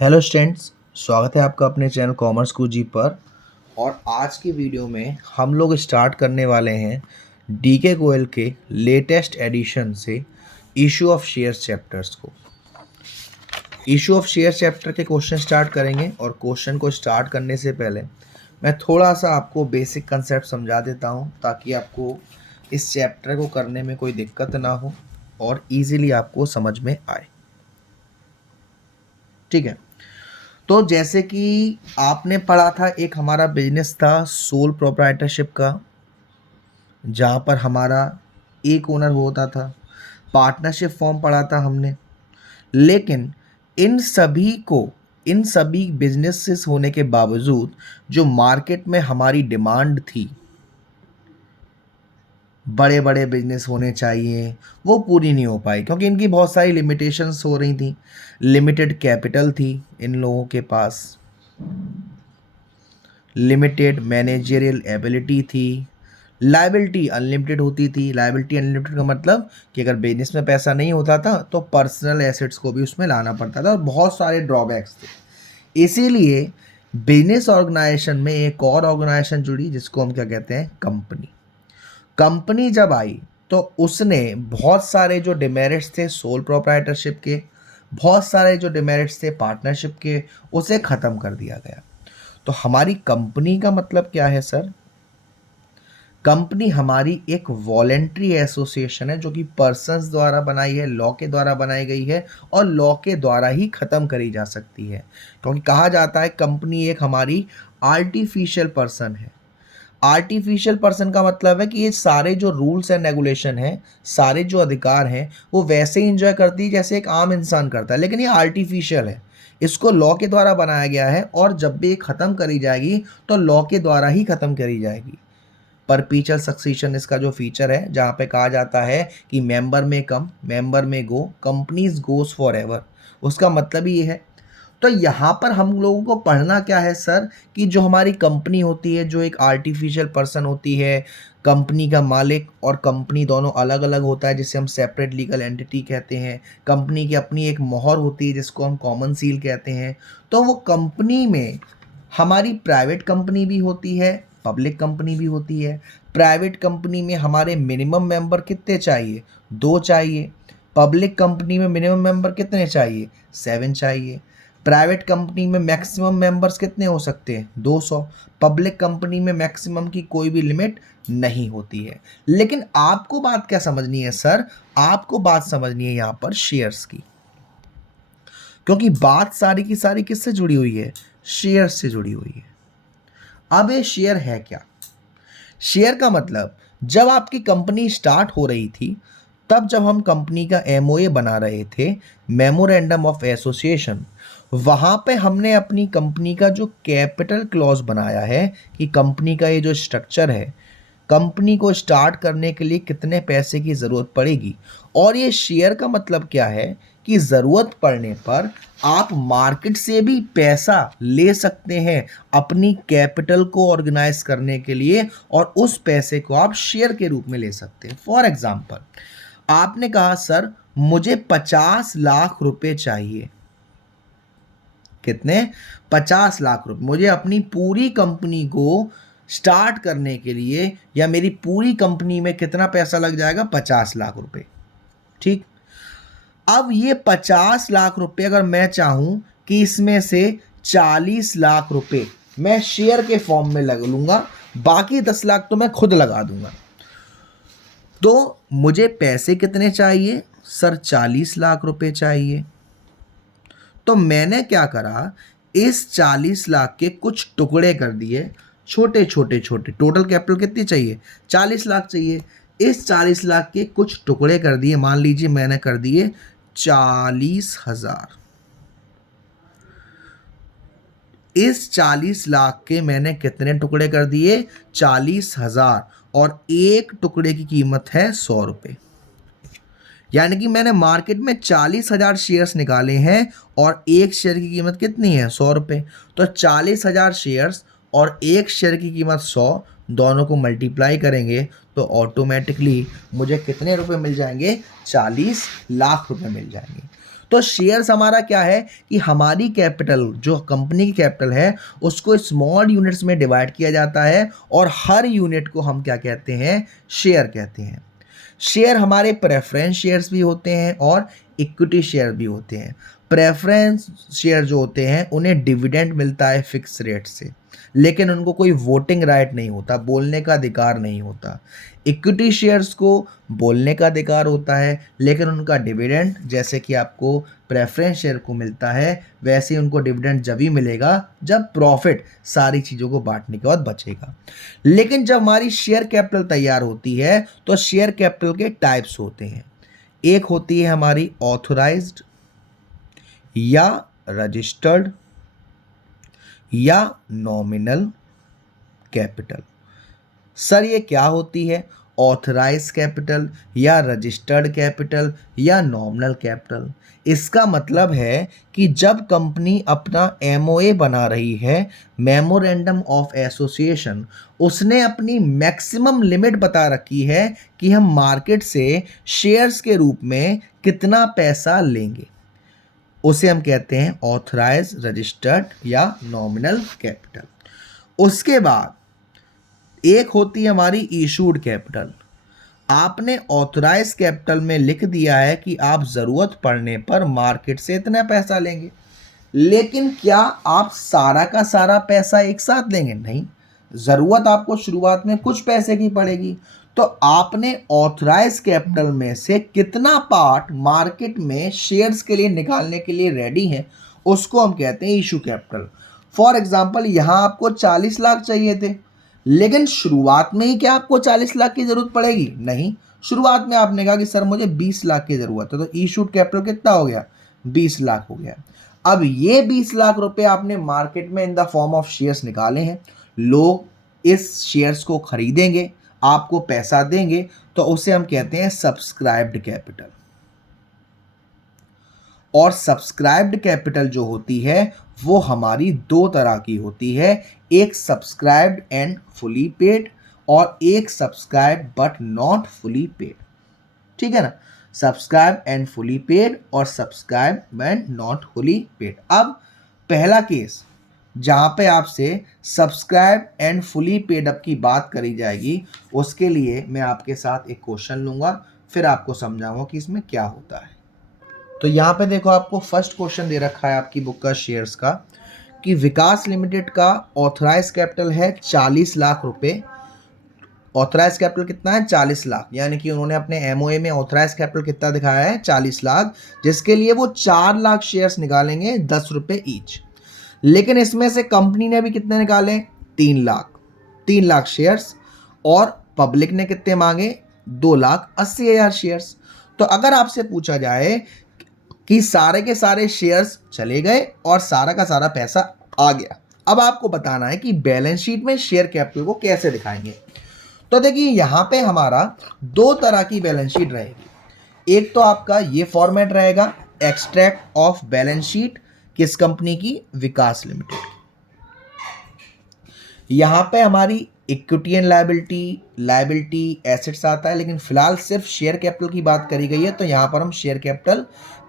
Hello students, स्वागत है आपका अपने चैनल कॉमर्स कुजी पर। और आज की वीडियो में हम लोग स्टार्ट करने वाले हैं डीके गोयल के लेटेस्ट एडिशन से इशू ऑफ शेयर्स चैप्टर्स को। इशू ऑफ शेयर्स चैप्टर के क्वेश्चन स्टार्ट करेंगे और क्वेश्चन को स्टार्ट करने से पहले मैं थोड़ा सा आपको बेसिक कंसेप्ट समझा देता हूं ताकि आपको इस चैप्टर को करने में कोई दिक्कत ना हो और इजीली आपको समझ में आए। ठीक है, तो जैसे कि आपने पढ़ा था, एक हमारा बिजनेस था सोल प्रोप्राइटरशिप का, जहाँ पर हमारा एक ओनर होता था। पार्टनरशिप फॉर्म पढ़ा था हमने। लेकिन इन सभी बिजनेसेस होने के बावजूद जो मार्केट में हमारी डिमांड थी, बड़े बड़े बिजनेस होने चाहिए, वो पूरी नहीं हो पाई क्योंकि इनकी बहुत सारी लिमिटेशंस हो रही थी। लिमिटेड कैपिटल थी इन लोगों के पास, लिमिटेड मैनेजरियल एबिलिटी थी, लाइबिलिटी अनलिमिटेड होती थी। लाइबिलिटी अनलिमिटेड का मतलब कि अगर बिजनेस में पैसा नहीं होता था तो पर्सनल एसेट्स को भी उसमें लाना पड़ता था और बहुत सारे ड्रॉबैक्स थे। इसीलिए बिजनेस ऑर्गेनाइजेशन में एक और ऑर्गेनाइजेशन जुड़ी जिसको हम क्या कहते हैं, कंपनी। कंपनी जब आई तो उसने बहुत सारे जो डिमेरिट्स थे सोल प्रोप्राइटरशिप के, बहुत सारे जो डिमेरिट्स थे पार्टनरशिप के, उसे ख़त्म कर दिया गया। तो हमारी कंपनी का मतलब क्या है सर? कंपनी हमारी एक वॉलेंट्री एसोसिएशन है जो कि पर्सन्स द्वारा बनाई है, लॉ के द्वारा बनाई गई है और लॉ के द्वारा ही ख़त्म करी जा सकती है। क्योंकि कहा जाता है कंपनी एक हमारी आर्टिफिशियल पर्सन है। आर्टिफिशियल पर्सन का मतलब है कि ये सारे जो रूल्स एंड रेगुलेशन हैं, सारे जो अधिकार हैं, वो वैसे ही इंजॉय करती है जैसे एक आम इंसान करता है, लेकिन ये आर्टिफिशियल है। इसको लॉ के द्वारा बनाया गया है और जब भी ये ख़त्म करी जाएगी तो लॉ के द्वारा ही ख़त्म करी जाएगी। परपीचुअल सक्सेशन इसका जो फीचर है, जहाँ पे कहा जाता है कि मेंबर में कम मेंबर में गो, कंपनीज गोज फॉर एवर, उसका मतलब ही ये है। तो यहाँ पर हम लोगों को पढ़ना क्या है सर, कि जो हमारी कंपनी होती है, जो एक आर्टिफिशियल पर्सन होती है, कंपनी का मालिक और कंपनी दोनों अलग अलग होता है जिसे हम सेपरेट लीगल एंटिटी कहते हैं। कंपनी की अपनी एक मोहर होती है जिसको हम कॉमन सील कहते हैं। तो वो कंपनी में हमारी प्राइवेट कंपनी भी होती है, पब्लिक कंपनी भी होती है। प्राइवेट कंपनी में हमारे मिनिमम मेंबर कितने चाहिए? 2 चाहिए। पब्लिक कंपनी में मिनिमम मेंबर कितने चाहिए? 7 चाहिए। प्राइवेट कंपनी में मैक्सिमम मेंबर्स कितने हो सकते हैं? 200। पब्लिक कंपनी में मैक्सिमम की कोई भी लिमिट नहीं होती है। लेकिन आपको बात क्या समझनी है सर? आपको बात समझनी है यहाँ पर शेयर्स की, क्योंकि बात सारी की सारी किससे जुड़ी हुई है? शेयर से जुड़ी हुई है। अब ये शेयर है क्या? शेयर का मतलब, जब आपकी कंपनी स्टार्ट हो रही थी, तब जब हम कंपनी का एमओए बना रहे थे, मेमोरेंडम ऑफ एसोसिएशन, वहां पे हमने अपनी कंपनी का जो कैपिटल क्लॉज बनाया है कि कंपनी का ये जो स्ट्रक्चर है, कंपनी को स्टार्ट करने के लिए कितने पैसे की ज़रूरत पड़ेगी। और ये शेयर का मतलब क्या है कि ज़रूरत पड़ने पर आप मार्केट से भी पैसा ले सकते हैं अपनी कैपिटल को ऑर्गेनाइज करने के लिए, और उस पैसे को आप शेयर के रूप में ले सकते हैं। फॉर एग्जाम्पल, आपने कहा सर मुझे 50 लाख रुपए चाहिए। कितने? 50 लाख रुपए मुझे अपनी पूरी कंपनी को स्टार्ट करने के लिए, या मेरी पूरी कंपनी में कितना पैसा लग जाएगा? 50 लाख रुपए। ठीक। अब ये 50 लाख रुपए अगर मैं चाहूं कि इसमें से 40 लाख रुपए मैं शेयर के फॉर्म में लगा लूंगा, बाकी 10 लाख तो मैं खुद लगा दूंगा, तो मुझे पैसे कितने चाहिए सर? 40 लाख रुपए चाहिए। तो मैंने क्या करा, इस 40 लाख के कुछ टुकड़े कर दिए, छोटे छोटे छोटे। टोटल कैपिटल कितनी चाहिए? 40 लाख चाहिए। इस 40 लाख के कुछ टुकड़े कर दिए, मान लीजिए मैंने कर दिए 40,000। इस 40 लाख के मैंने कितने टुकड़े कर दिए? 40,000। और एक टुकड़े की कीमत है 100 रुपये। यानी कि मैंने मार्केट में 40,000 शेयर्स निकाले हैं और एक शेयर की कीमत कितनी है? 100 रुपये। तो 40,000 शेयर्स और एक शेयर की कीमत 100, दोनों को मल्टीप्लाई करेंगे तो ऑटोमेटिकली मुझे कितने रुपए मिल जाएंगे? 40 लाख रुपए मिल जाएंगे। तो शेयर्स हमारा क्या है कि हमारी कैपिटल, जो कंपनी की कैपिटल है, उसको स्मॉल यूनिट्स में डिवाइड किया जाता है और हर यूनिट को हम क्या कहते हैं, शेयर कहते हैं। शेयर हमारे प्रेफरेंस शेयर्स भी होते हैं और इक्विटी शेयर भी होते हैं। प्रेफरेंस शेयर जो होते हैं उन्हें डिविडेंड मिलता है फिक्स रेट से, लेकिन उनको कोई वोटिंग राइट नहीं होता, बोलने का अधिकार नहीं होता। इक्विटी शेयर्स को बोलने का अधिकार होता है, लेकिन उनका डिविडेंड जैसे कि आपको प्रेफरेंस शेयर को मिलता है, वैसे ही उनको डिविडेंड जब ही मिलेगा जब प्रॉफिट सारी चीज़ों को बांटने के बाद बचेगा। लेकिन जब हमारी शेयर कैपिटल तैयार होती है तो शेयर कैपिटल के टाइप्स होते हैं। एक होती है हमारी ऑथराइज्ड या रजिस्टर्ड या नॉमिनल कैपिटल। सर ये क्या होती है, ऑथराइज कैपिटल या रजिस्टर्ड कैपिटल या नॉमिनल कैपिटल? इसका मतलब है कि जब कंपनी अपना एमओए बना रही है, मेमोरेंडम ऑफ एसोसिएशन, उसने अपनी मैक्सिमम लिमिट बता रखी है कि हम मार्केट से शेयर्स के रूप में कितना पैसा लेंगे, उसे हम कहते हैं ऑथराइज, रजिस्टर्ड या नॉमिनल कैपिटल। उसके बाद एक होती है हमारी इशूड कैपिटल। आपने ऑथराइज कैपिटल में लिख दिया है कि आप ज़रूरत पड़ने पर मार्केट से इतना पैसा लेंगे, लेकिन क्या आप सारा का सारा पैसा एक साथ लेंगे? नहीं, ज़रूरत आपको शुरुआत में कुछ पैसे की पड़ेगी। तो आपने ऑथराइज कैपिटल में से कितना पार्ट मार्केट में शेयर्स के लिए निकालने के लिए रेडी है, उसको हम कहते हैं इशू कैपिटल। फॉर एग्जांपल यहाँ आपको 40 लाख चाहिए थे, लेकिन शुरुआत में ही क्या आपको 40 लाख की ज़रूरत पड़ेगी? नहीं, शुरुआत में आपने कहा कि सर मुझे 20 लाख की ज़रूरत है, तो इशूड कैपिटल कितना हो गया? 20 लाख हो गया। अब ये 20 लाख रुपए आपने मार्केट में in the form of shares निकाले हैं, लोग इस शेयर्स को खरीदेंगे, आपको पैसा देंगे, तो उसे हम कहते हैं सब्सक्राइब्ड कैपिटल। और सब्सक्राइब्ड कैपिटल जो होती है वो हमारी दो तरह की होती है, एक सब्सक्राइब्ड एंड फुली पेड और एक subscribed but not fully paid. ठीक है ना, सब्सक्राइब एंड फुली पेड और subscribe and not fully paid. अब पहला केस जहाँ पे आपसे subscribe and fully paid up की बात करी जाएगी, उसके लिए मैं आपके साथ एक क्वेश्चन लूँगा, फिर आपको समझाऊंगा कि इसमें क्या होता है। तो यहाँ पे देखो आपको फर्स्ट क्वेश्चन दे रखा है आपकी बुक का शेयर्स का, कि विकास लिमिटेड का ऑथराइज कैपिटल है 40 लाख रुपए। ऑथराइज कैपिटल कितना है? 40 लाख, यानी कि उन्होंने अपने एमओए में ऑथराइज कैपिटल कितना दिखाया है? 40 लाख, जिसके लिए वो 4 लाख शेयर्स निकालेंगे 10 रुपये ईच। लेकिन इसमें से कंपनी ने भी कितने निकाले? 3 लाख शेयर्स, और पब्लिक ने कितने मांगे? 2,80,000 शेयर्स। तो अगर आपसे पूछा जाए कि सारे के सारे शेयर्स चले गए और सारा का सारा पैसा आ गया, अब आपको बताना है कि बैलेंस शीट में शेयर कैपिटल को कैसे दिखाएंगे। तो देखिए यहाँ पे हमारा दो तरह की बैलेंस शीट रहेगी। एक तो आपका ये फॉर्मेट रहेगा, एक्सट्रैक्ट ऑफ बैलेंस शीट, किस कंपनी की? विकास लिमिटेड। यहाँ पे हमारी इक्विटी एंड लायबिलिटी एसेट्स आता है, लेकिन फिलहाल सिर्फ शेयर कैपिटल की बात करी गई है, तो यहाँ पर हम शेयर कैपिटल,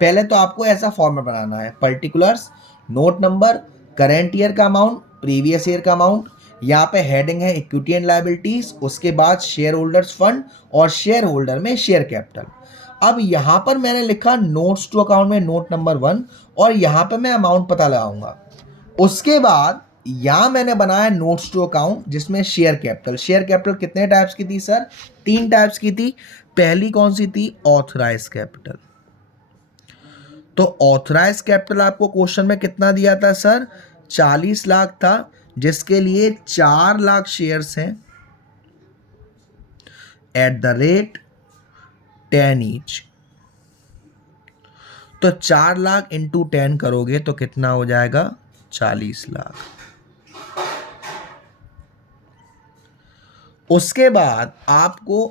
पहले तो आपको ऐसा फॉर्मेट बनाना है, particulars, note number, current year का अमाउंट, प्रीवियस ईयर का अमाउंट, यहाँ पे हेडिंग है इक्विटी एंड लायबिलिटीज, उसके बाद शेयर होल्डर्स फंड और शेयर होल्डर में शेयर कैपिटल। अब यहाँ पर मैंने लिखा नोट्स टू अकाउंट में नोट नंबर 1, और यहाँ पे मैं अमाउंट पता लगाऊंगा। उसके बाद यहाँ मैंने बनाया नोट्स टू अकाउंट, जिसमें शेयर कैपिटल कितने टाइप्स की थी सर? 3 टाइप्स की थी। पहली कौन सी थी? Authorise capital. तो ऑथराइज कैपिटल आपको क्वेश्चन में कितना दिया था सर? 40 लाख था, जिसके लिए 4 लाख शेयर्स हैं एट द रेट 10 ईच। तो 4 लाख इंटू 10 करोगे तो कितना हो जाएगा? 40 लाख। उसके बाद आपको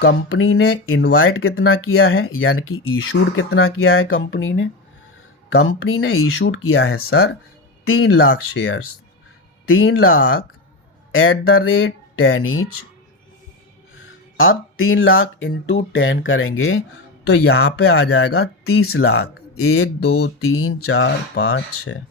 कंपनी ने इनवाइट कितना किया है, यानी कि इशूड कितना किया है कंपनी ने इशूड किया है sir 3 lakh shares, 3 lakh at the rate 10 each. अब 3 लाख इंटू 10 करेंगे तो यहाँ पे आ जाएगा 30 लाख, 1 2 3 4 5 6।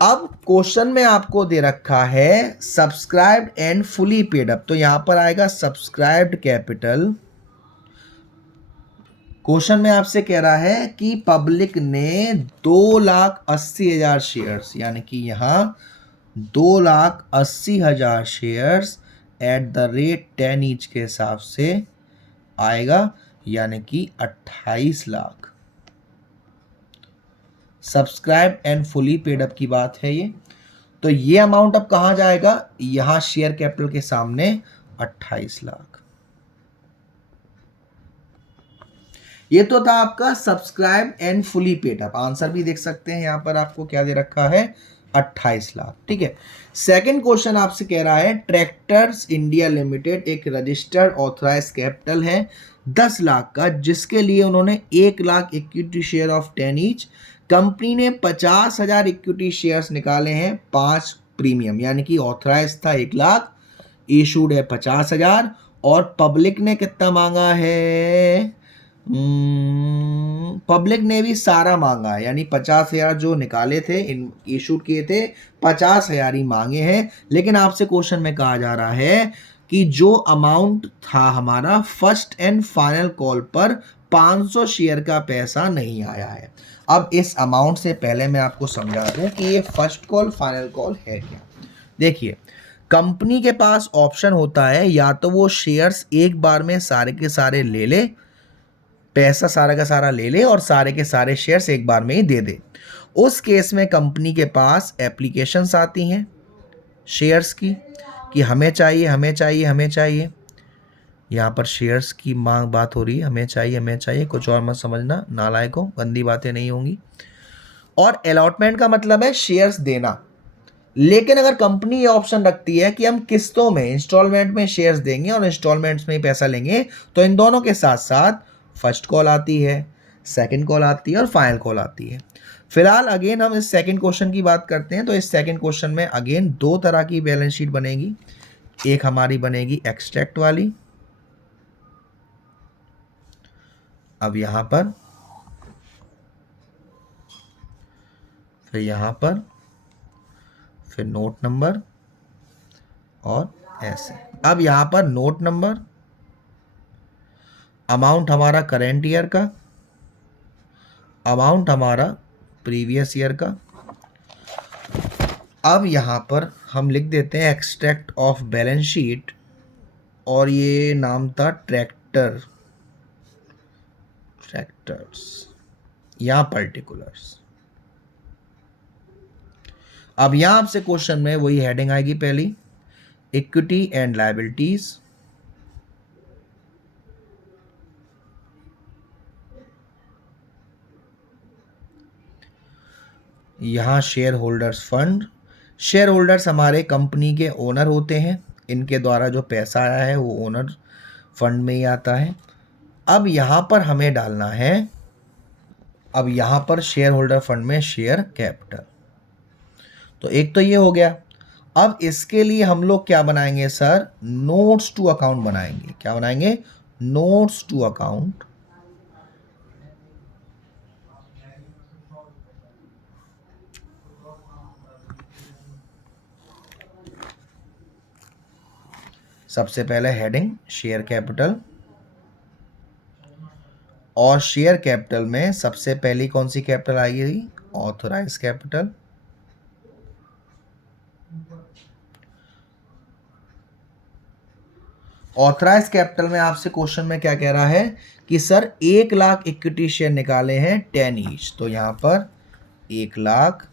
अब क्वेश्चन में आपको दे रखा है subscribed and fully paid up, तो यहां पर आएगा सब्सक्राइब्ड कैपिटल। क्वेश्चन में आपसे कह रहा है कि पब्लिक ने 2,80,000 शेयर्स, यानी कि यहां 2,80,000 shares at the rate 10 each के हिसाब से आएगा, यानी कि 28 lakh. Subscribe and fully paid up की बात है ये। तो ये अमाउंट अब कहां जाएगा, यहां शेयर कैपिटल के सामने 28 लाख। ये तो था आपका subscribe and fully paid up. Answer भी देख सकते हैं यहां पर आपको क्या दे रखा है, 28 लाख। ठीक है, सेकंड क्वेश्चन आपसे कह रहा है ट्रैक्टर्स इंडिया लिमिटेड एक रजिस्टर्ड ऑथराइज कैपिटल है 10 लाख का, जिसके लिए उन्होंने 1 lakh equity share of 10 each. Company ने 50,000 इक्विटी शेयर्स निकाले हैं 5 प्रीमियम, यानी कि ऑथराइज था 1 लाख, इशूड है 50,000, और पब्लिक ने कितना मांगा है, पब्लिक ने भी सारा मांगा है, यानी 50,000 जो निकाले थे, इन इशू किए थे 50,000 ही मांगे हैं। लेकिन आपसे क्वेश्चन में कहा जा रहा है कि जो अमाउंट था हमारा फर्स्ट एंड फाइनल कॉल पर 500 शेयर का पैसा नहीं आया है। अब इस अमाउंट से पहले मैं आपको समझा दूं कि ये फर्स्ट कॉल फाइनल कॉल है क्या। देखिए, कंपनी के पास ऑप्शन होता है या तो वो शेयर्स एक बार में सारे के सारे ले ले, पैसा सारा का सारा ले ले और सारे के सारे शेयर्स एक बार में ही दे दे। उस केस में कंपनी के पास एप्लीकेशंस आती हैं शेयर्स की कि हमें चाहिए हमें चाहिए हमें चाहिए। यहाँ पर शेयर्स की मांग बात हो रही है, हमें चाहिए हमें चाहिए, कुछ और मत समझना नालायकों, गंदी बातें नहीं होंगी। और अलॉटमेंट का मतलब है शेयर्स देना। लेकिन अगर कंपनी ये ऑप्शन रखती है कि हम किस्तों में इंस्टॉलमेंट में शेयर्स देंगे और इंस्टॉलमेंट्स में ही पैसा लेंगे, तो इन दोनों के साथ साथ फर्स्ट कॉल आती है, सेकंड कॉल आती है और फाइनल कॉल आती है। फिलहाल अगेन हम इस सेकंड क्वेश्चन की बात करते हैं। तो इस सेकंड क्वेश्चन में अगेन 2 तरह की बैलेंस शीट बनेगी। एक हमारी बनेगी एक्सट्रैक्ट वाली, अब यहां पर, फिर यहां पर, फिर नोट नंबर और ऐसे। अब यहां पर नोट नंबर, अमाउंट हमारा करेंट ईयर का, अमाउंट हमारा प्रीवियस ईयर का। अब यहां पर हम लिख देते हैं एक्सट्रैक्ट ऑफ बैलेंस शीट, और ये नाम था ट्रैक्टर्स या पर्टिकुलर्स। अब यहां आपसे क्वेश्चन में वही हेडिंग आएगी पहली, इक्विटी एंड लायबिलिटीज, यहां share holders fund. Share holders हमारे कंपनी के ओनर होते हैं, इनके द्वारा जो पैसा आया है वो ओनर फंड में ही आता है। अब यहां पर हमें डालना है, अब यहां पर शेयर होल्डर फंड में शेयर कैपिटल। तो एक तो ये हो गया। अब इसके लिए हम लोग क्या बनाएंगे सर, नोट्स टू अकाउंट बनाएंगे। क्या बनाएंगे, नोट्स टू अकाउंट। सबसे पहले हेडिंग शेयर कैपिटल, और शेयर कैपिटल में सबसे पहली कौन सी कैपिटल आएगी, ऑथराइज कैपिटल। ऑथराइज कैपिटल में आपसे क्वेश्चन में क्या कह रहा है कि सर 1 लाख इक्विटी शेयर निकाले हैं 10 ईच, तो यहां पर 1 lakh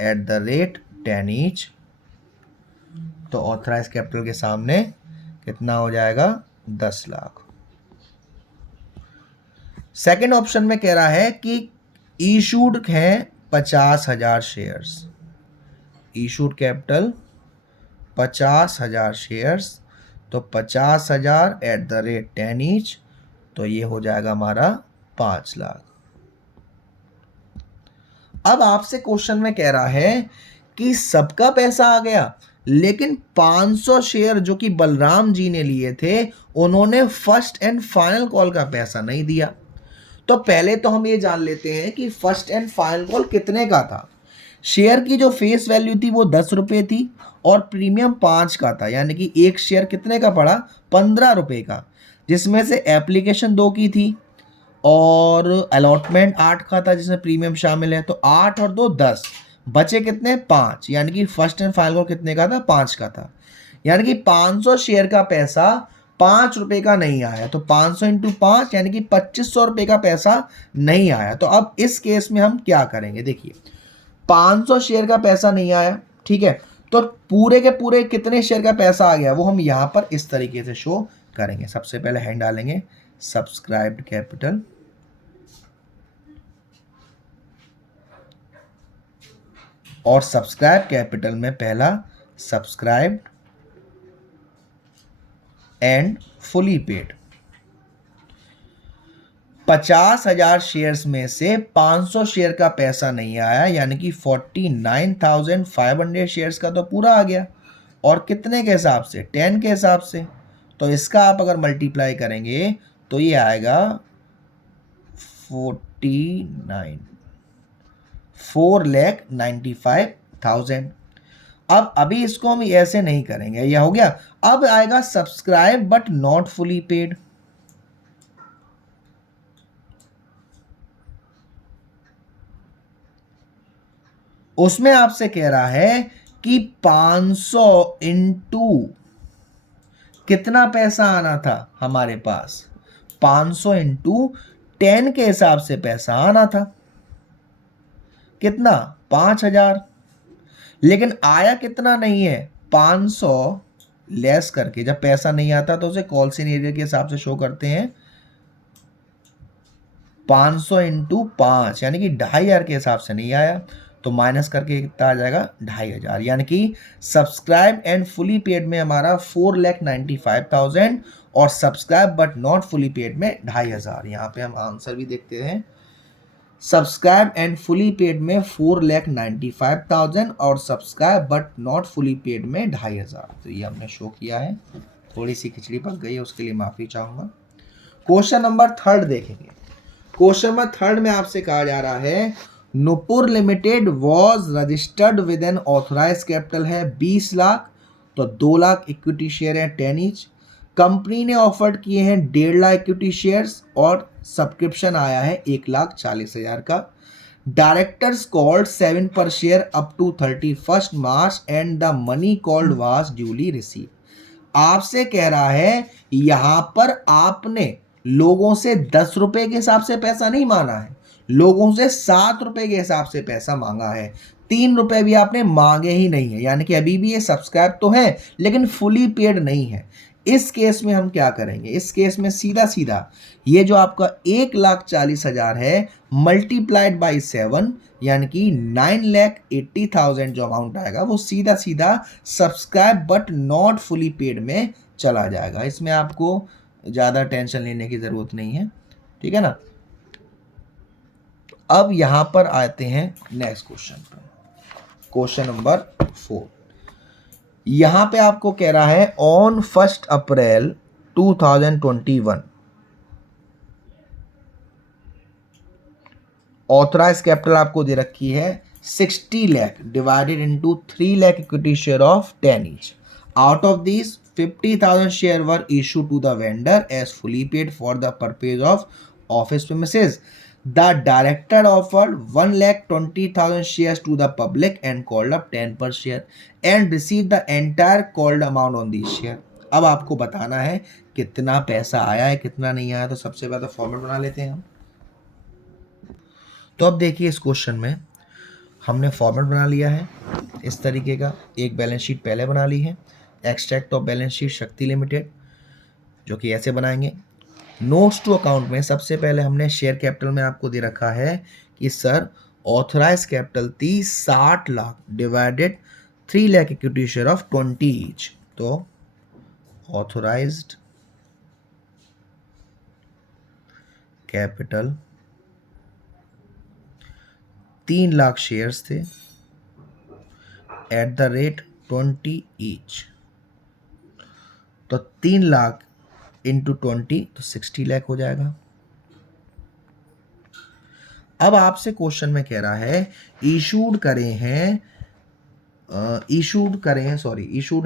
at the rate 10 each, तो ऑथराइज कैपिटल के सामने कितना हो जाएगा, 10 लाख। सेकेंड ऑप्शन में कह रहा है कि इशूड है 50,000 शेयर्स, इशूड कैपिटल 50,000 शेयर्स, तो 50,000 एट द रेट 10 ईच, तो ये हो जाएगा हमारा 5 लाख। अब आपसे क्वेश्चन में कह रहा है कि सबका पैसा आ गया, लेकिन 500 शेयर जो कि बलराम जी ने लिए थे, उन्होंने फर्स्ट एंड फाइनल कॉल का पैसा नहीं दिया। तो पहले तो हम ये जान लेते हैं कि फर्स्ट एंड फाइनल कॉल कितने का था। शेयर की जो फेस वैल्यू थी वो 10 रुपये थी और प्रीमियम 5 का था, यानी कि एक शेयर कितने का पड़ा, 15 रुपये का, जिसमें से एप्लीकेशन 2 की थी और अलॉटमेंट 8 का था जिसमें प्रीमियम शामिल है। तो 8 और 2 10, बचे कितने, 5, यानी कि फर्स्ट एंड फाइनल कॉल कितने का था, 5 का था। यानी कि 500 शेयर का पैसा 5 रुपये का नहीं आया, तो 500 इंटू 5 यानी कि 2500 रुपये का पैसा नहीं आया। तो अब इस केस में हम क्या करेंगे, देखिए 500 शेयर का पैसा नहीं आया, ठीक है, तो पूरे के पूरे कितने शेयर का पैसा आ गया वो हम यहां पर इस तरीके से शो करेंगे। सबसे पहले हैंड डालेंगे सब्सक्राइब्ड कैपिटल, और सब्सक्राइब कैपिटल में पहला subscribed and fully paid. 50,000 shares में से 500 शेयर का पैसा नहीं आया, यानी कि 49,500 शेयर्स का तो पूरा आ गया, और कितने के हिसाब से, 10 के हिसाब से। तो इसका आप अगर मल्टीप्लाई करेंगे तो ये आएगा 4,95,000। अब अभी इसको हम ऐसे नहीं करेंगे, यह हो गया। अब आएगा subscribe but not fully paid. उसमें आपसे कह रहा है कि 500 इंटू कितना पैसा आना था हमारे पास, 500 इंटू 10 के हिसाब से पैसा आना था, कितना, 5,000। लेकिन आया कितना नहीं है, 500 लेस करके। जब पैसा नहीं आता तो उसे कॉल सिनेरियो के हिसाब से शो करते हैं। 500 इंटू 5 यानी कि 2,500 के हिसाब से नहीं आया, तो माइनस करके कितना आ जाएगा, 2,500। यानी कि सब्सक्राइब एंड फुली पेड में हमारा 4,95,000 और subscribe but not fully paid में 2,500। यहाँ पे हम आंसर भी देखते हैं, सब्सक्राइब एंड फुली पेड में 4,95,000 और subscribe but not fully paid में 2,500। तो ये हमने शो किया है। थोड़ी सी खिचड़ी पक गई है, उसके लिए माफ़ी चाहूँगा। क्वेश्चन नंबर 3 देखेंगे। क्वेश्चन नंबर 3 में आपसे कहा जा रहा है, Nupur limited was registered with an authorise capital है 20 लाख, तो 2 लाख इक्विटी शेयर है 10 ईच। कंपनी ने ऑफर्ड किए हैं 1.5 लाख इक्विटी शेयर्स और सब्सक्रिप्शन आया है 1,40,000 का। डायरेक्टर्स कॉल्ड 7 पर share up to 31 March and the money called was duly receive. आपसे कह रहा है यहां पर आपने लोगों से 10 रुपए के हिसाब से पैसा नहीं मांगा है, लोगों से 7 रुपए के हिसाब से पैसा मांगा है। 3 रुपए भी आपने मांगे ही नहीं है, यानी कि अभी भी ये सब्सक्राइब तो है लेकिन फुली पेड नहीं है। इस केस में हम क्या करेंगे, इस केस में सीधा सीधा ये जो आपका 1,40,000 है मल्टीप्लाइड बाई 7 यानी कि 9,80,000 जो अमाउंट आएगा वो सीधा सीधा subscribe but not fully paid में चला जाएगा। इसमें आपको ज़्यादा टेंशन लेने की ज़रूरत नहीं है, ठीक है ना। अब यहां पर आते हैं नेक्स्ट क्वेश्चन पर, क्वेश्चन नंबर 4। यहां पे आपको कह रहा है ऑन 1 अप्रैल 2021 ऑथराइज कैपिटल आपको दे रखी है 60 lakh divided into 3 lakh equity share of 10 each. Out of this 50,000 share were issue to the vendor as fully paid for the purpose of office premises. The director offered 1,20,000 shares to the public and called up 10 per share and received the entire called amount on these share। अब आपको बताना है कितना पैसा आया है कितना नहीं आया। तो सबसे पहले तो फॉर्मेट बना लेते हैं हम। तो अब देखिए इस क्वेश्चन में हमने फॉर्मेट बना लिया है इस तरीके का। एक बैलेंस शीट पहले बना ली है, एक्सट्रैक्ट ऑफ बैलेंस शीट शक्ति लिमिटेड, जो कि ऐसे बनाएंगे। नोट्स टू अकाउंट में सबसे पहले हमने शेयर कैपिटल में आपको दे रखा है कि सर ऑथराइज कैपिटल थी 60 lakh divided 3 lakh equity share of 20 each. तो ऑथराइज्ड कैपिटल 3 लाख शेयर्स थे एट द रेट 20 ईच। तो 3 लाख इंटू 20 तो 60 लाख हो जाएगा। अब आपसे क्वेश्चन में कह रहा है इशूड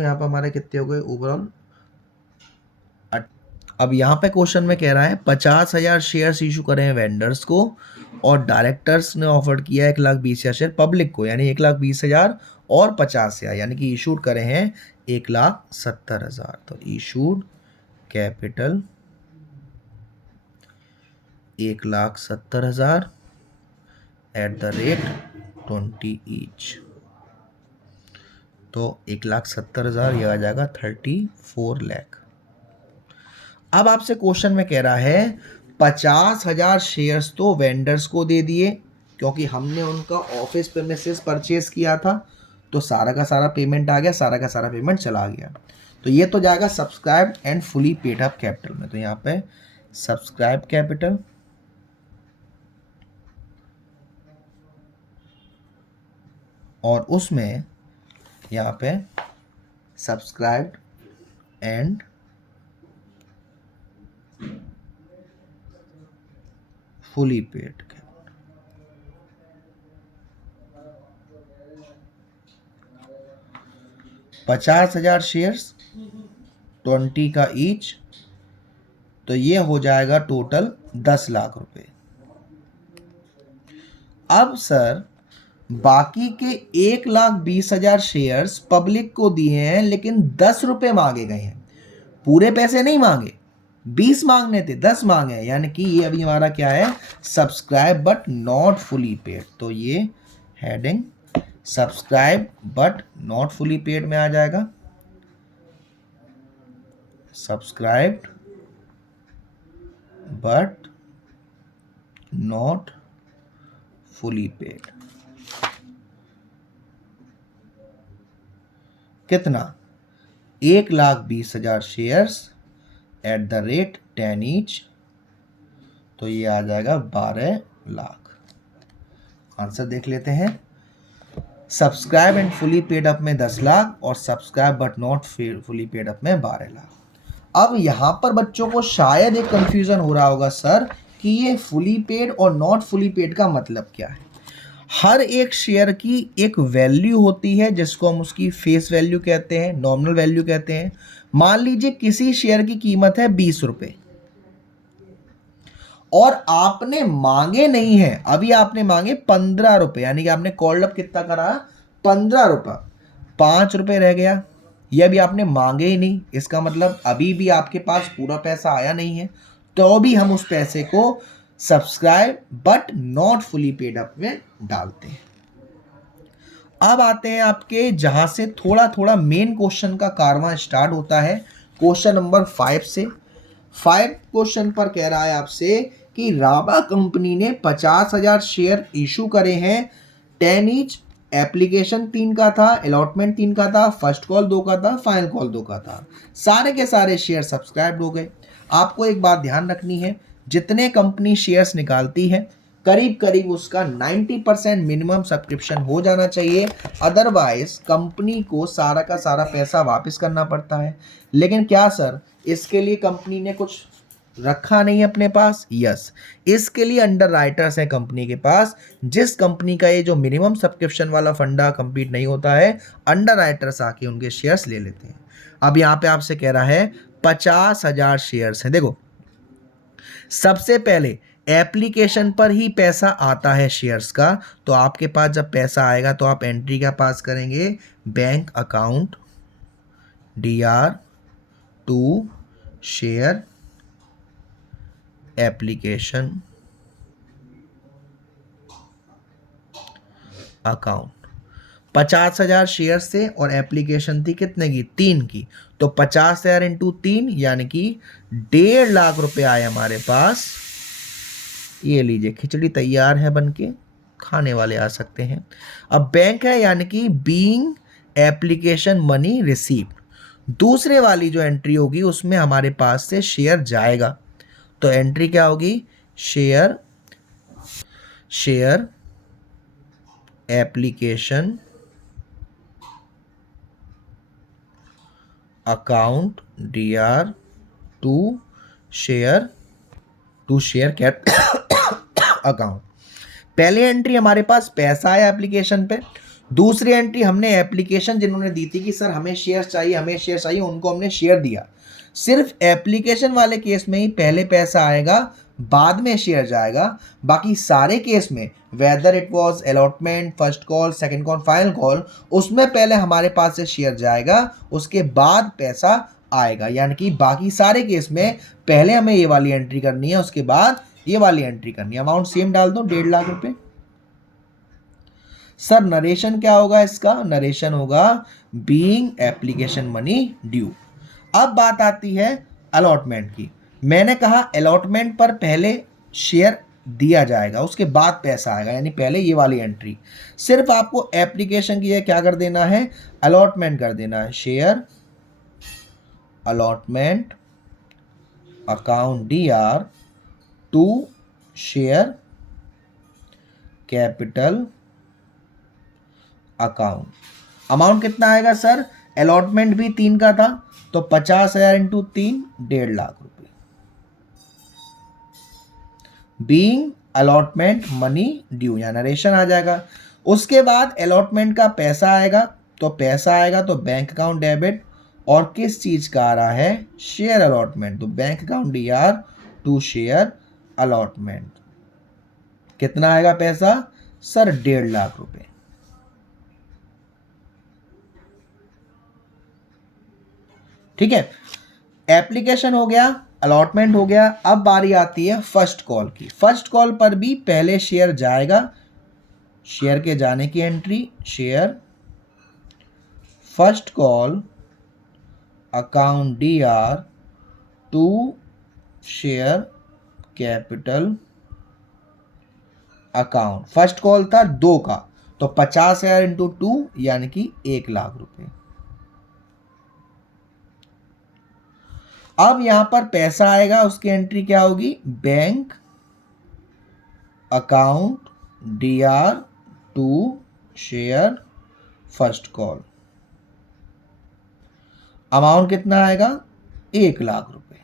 यहाँ पर हमारे कितने हो गए ओवरऑल। अब यहाँ पे क्वेश्चन में कह रहा है 50,000 शेयर्स इशू करे हैं वेंडर्स को और डायरेक्टर्स ने ऑफर किया 1,20,000 शेयर पब्लिक को, यानी 1,20,000 और 50,000, यानी कि इशूड करे हैं 1,70,000। तो issued capital 1,70,000 at the rate 20 each. तो 1,70,000 ये आ जाएगा 34 लाख। अब आपसे क्वेश्चन में कह रहा है 50,000 शेयर्स तो वेंडर्स को दे दिए क्योंकि हमने उनका ऑफिस प्रीमिसेस परचेज किया था, तो सारा का सारा पेमेंट आ गया, सारा का सारा पेमेंट चला गया। तो ये तो जाएगा subscribed and fully paid up capital में। तो यहाँ पे सब्सक्राइब कैपिटल और उसमें यहाँ पे subscribed and fully paid. 50,000 shares 20 का ईच, तो ये हो जाएगा टोटल 10 लाख रुपए। अब सर बाकी के 1,20,000 शेयर्स पब्लिक को दिए हैं लेकिन 10 रुपए मांगे गए हैं, पूरे पैसे नहीं मांगे, 20 मांगने थे, 10 मांगे हैं, यानी कि ये अभी हमारा क्या है subscribe but not fully paid. तो ये heading subscribe but not fully paid में आ जाएगा। Subscribed but not fully paid कितना 1,20,000 shares at the rate 10 each, तो ये आ जाएगा 12 लाख। आंसर देख लेते हैं। Subscribe and fully paid up में 10 लाख और subscribe but not fully paid up में 12 लाख। अब यहां पर बच्चों को शायद एक कंफ्यूजन हो रहा होगा सर कि ये फुली पेड और नॉट फुली पेड का मतलब क्या है। हर एक शेयर की एक वैल्यू होती है जिसको हम उसकी फेस वैल्यू कहते हैं, नॉमिनल वैल्यू कहते हैं। मान लीजिए किसी शेयर की कीमत है 20 रुपए और आपने मांगे नहीं है, अभी आपने मांगे 15 रुपए, यानी कि आपने कॉल्ड अप कितना करा 15 रुपए, 5 रुपए रह गया, यह भी आपने मांगे ही नहीं, इसका मतलब अभी भी आपके पास पूरा पैसा आया नहीं है, तो भी हम उस पैसे को subscribe but not fully paid up में डालते हैं। अब आते हैं आपके जहां से थोड़ा थोड़ा मेन क्वेश्चन का कारवां स्टार्ट होता है, क्वेश्चन नंबर 5 से। 5 क्वेश्चन पर कह रहा है आपसे कि राबा कंपनी ने 50,000 शेयर इशू करे हैं 10 ईच। एप्लीकेशन 3 का था, अलॉटमेंट 3 का था, फर्स्ट कॉल 2 का था, फाइनल कॉल 2 का था, सारे के सारे शेयर सब्सक्राइब हो गए। आपको एक बात ध्यान रखनी है, जितने कंपनी शेयर्स निकालती है करीब करीब उसका 90% मिनिमम सब्सक्रिप्शन हो जाना चाहिए, अदरवाइज कंपनी को सारा का सारा पैसा वापस करना पड़ता है। लेकिन क्या सर इसके लिए कंपनी ने कुछ रखा नहीं है अपने पास? यस, इसके लिए अंडर राइटर्स है कंपनी के पास। जिस कंपनी का ये जो मिनिमम सब्सक्रिप्शन वाला फंडा कंप्लीट नहीं होता है, अंडर राइटर्स आके उनके शेयर्स ले लेते हैं। अब यहाँ पे आपसे कह रहा है 50,000 शेयर्स हैं। देखो सबसे पहले एप्लीकेशन पर ही पैसा आता है शेयर्स का, तो आपके पास जब पैसा आएगा तो आप एंट्री क्या पास करेंगे, bank account DR to share application account. 50,000 shares थे और एप्लीकेशन थी कितने की, 3 की, तो 50,000 इंटू 3 यानी कि 1.5 लाख रुपए आए हमारे पास। ये लीजिए खिचड़ी तैयार है बनके, खाने वाले आ सकते हैं। अब बैंक है यानी कि बीइंग एप्लीकेशन मनी रिसीव्ड। दूसरे वाली जो एंट्री होगी उसमें हमारे पास से शेयर जाएगा, तो एंट्री क्या होगी, share application account DR to share cat account. पहली एंट्री हमारे पास पैसा आया एप्लीकेशन पे, दूसरी एंट्री हमने एप्लीकेशन जिन्होंने दी थी कि सर हमें शेयर चाहिए, हमें शेयर चाहिए, उनको हमने शेयर दिया। सिर्फ एप्लीकेशन वाले केस में ही पहले पैसा आएगा, बाद में शेयर जाएगा। बाकी सारे केस में whether it was allotment, first call, second call, final call, उसमें पहले हमारे पास से शेयर जाएगा, उसके बाद पैसा आएगा। यानी कि बाकी सारे केस में पहले हमें ये वाली एंट्री करनी है, उसके बाद ये वाली एंट्री करनी है। अमाउंट सेम डाल दो, 1.5 लाख रुपए। सर नरेशन क्या होगा इसका? नरेशन होगा बीइंग एप्लीकेशन मनी ड्यू। अब बात आती है अलॉटमेंट की। मैंने कहा अलॉटमेंट पर पहले शेयर दिया जाएगा, उसके बाद पैसा आएगा, यानी पहले ये वाली एंट्री। सिर्फ आपको एप्लीकेशन की क्या कर देना है? अलॉटमेंट कर देना है। Share allotment account DR to share capital account. Amount कितना आएगा सर? अलॉटमेंट भी 3 का था, तो 50,000 इंटू 3, 1.5 लाख रुपए। बीइंग अलॉटमेंट मनी ड्यू, या नरेशन आ जाएगा। उसके बाद अलॉटमेंट का पैसा आएगा, तो पैसा आएगा तो बैंक अकाउंट डेबिट, और किस चीज का आ रहा है? शेयर अलॉटमेंट, तो bank account DR to share allotment. कितना आएगा पैसा सर? 1.5 लाख रुपए। ठीक है, एप्लीकेशन हो गया, अलॉटमेंट हो गया। अब बारी आती है फर्स्ट कॉल की। फर्स्ट कॉल पर भी पहले शेयर जाएगा, शेयर के जाने की entry, share first call account DR to share capital account. First call था 2 का, तो 50,000 इंटू 2 यानी कि 1 लाख रुपए। अब यहां पर पैसा आएगा, उसकी एंट्री क्या होगी? Bank account DR to share first call. Amount कितना आएगा? 1 लाख रुपए।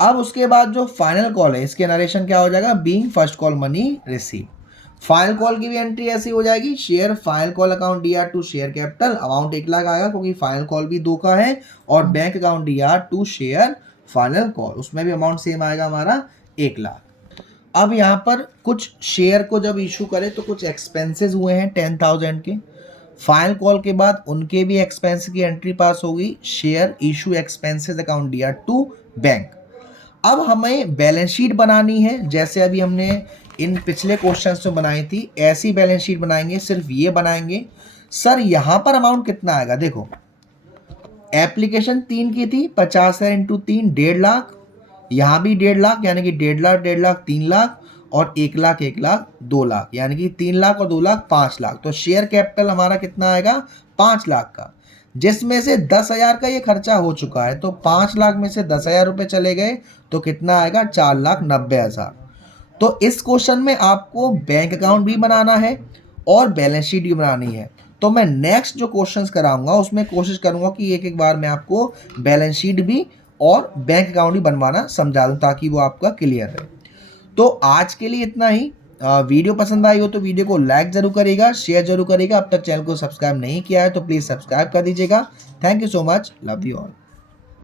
अब उसके बाद जो फाइनल कॉल है, इसके नरेशन क्या हो जाएगा? Being first call money receive. Final call की भी एंट्री ऐसी हो जाएगी, share final call account DR to share capital. Amount 1 lakh आएगा, क्योंकि फाइनल कॉल भी 2 का है, और bank account DR to share final call, उसमें भी अमाउंट सेम आएगा हमारा, 1 लाख। अब यहाँ पर कुछ शेयर को जब इशू करे तो कुछ एक्सपेंसेस हुए हैं 10,000 के। फाइनल कॉल के बाद उनके भी एक्सपेंस की एंट्री पास होगी, share issue expenses account DR to bank. अब हमें बैलेंस शीट बनानी है, जैसे अभी हमने इन पिछले क्वेश्चंस में बनाई थी, ऐसी बैलेंस शीट बनाएंगे, सिर्फ ये बनाएंगे। सर यहाँ पर अमाउंट कितना आएगा? देखो, एप्लीकेशन 3 की थी, 50,000 इंटू 3, 1.5 लाख। यहाँ भी 1.5 लाख, यानी कि 1.5 लाख, 1.5 लाख, 3 लाख, और 1 लाख, 1 लाख, 2 लाख, यानी कि 3 लाख और 2 लाख, 5 लाख। तो शेयर कैपिटल हमारा कितना आएगा? 5 लाख का, जिसमें से 10,000 का ये खर्चा हो चुका है, तो 5 लाख में से 10,000 रुपये चले गए, तो कितना आएगा? 4,90,000। तो इस क्वेश्चन में आपको बैंक अकाउंट भी बनाना है और बैलेंस शीट भी बनानी है। तो मैं नेक्स्ट जो क्वेश्चंस कराऊंगा उसमें कोशिश करूंगा कि एक एक बार मैं आपको बैलेंस शीट भी और बैंक अकाउंट भी बनवाना समझा दूं, ताकि वो आपका क्लियर रहे। तो आज के लिए इतना ही। वीडियो पसंद आई हो तो वीडियो को लाइक जरूर करिएगा, शेयर जरूर करिएगा। अब तक चैनल को सब्सक्राइब नहीं किया है तो प्लीज़ सब्सक्राइब कर दीजिएगा। Thank you so much, love you all.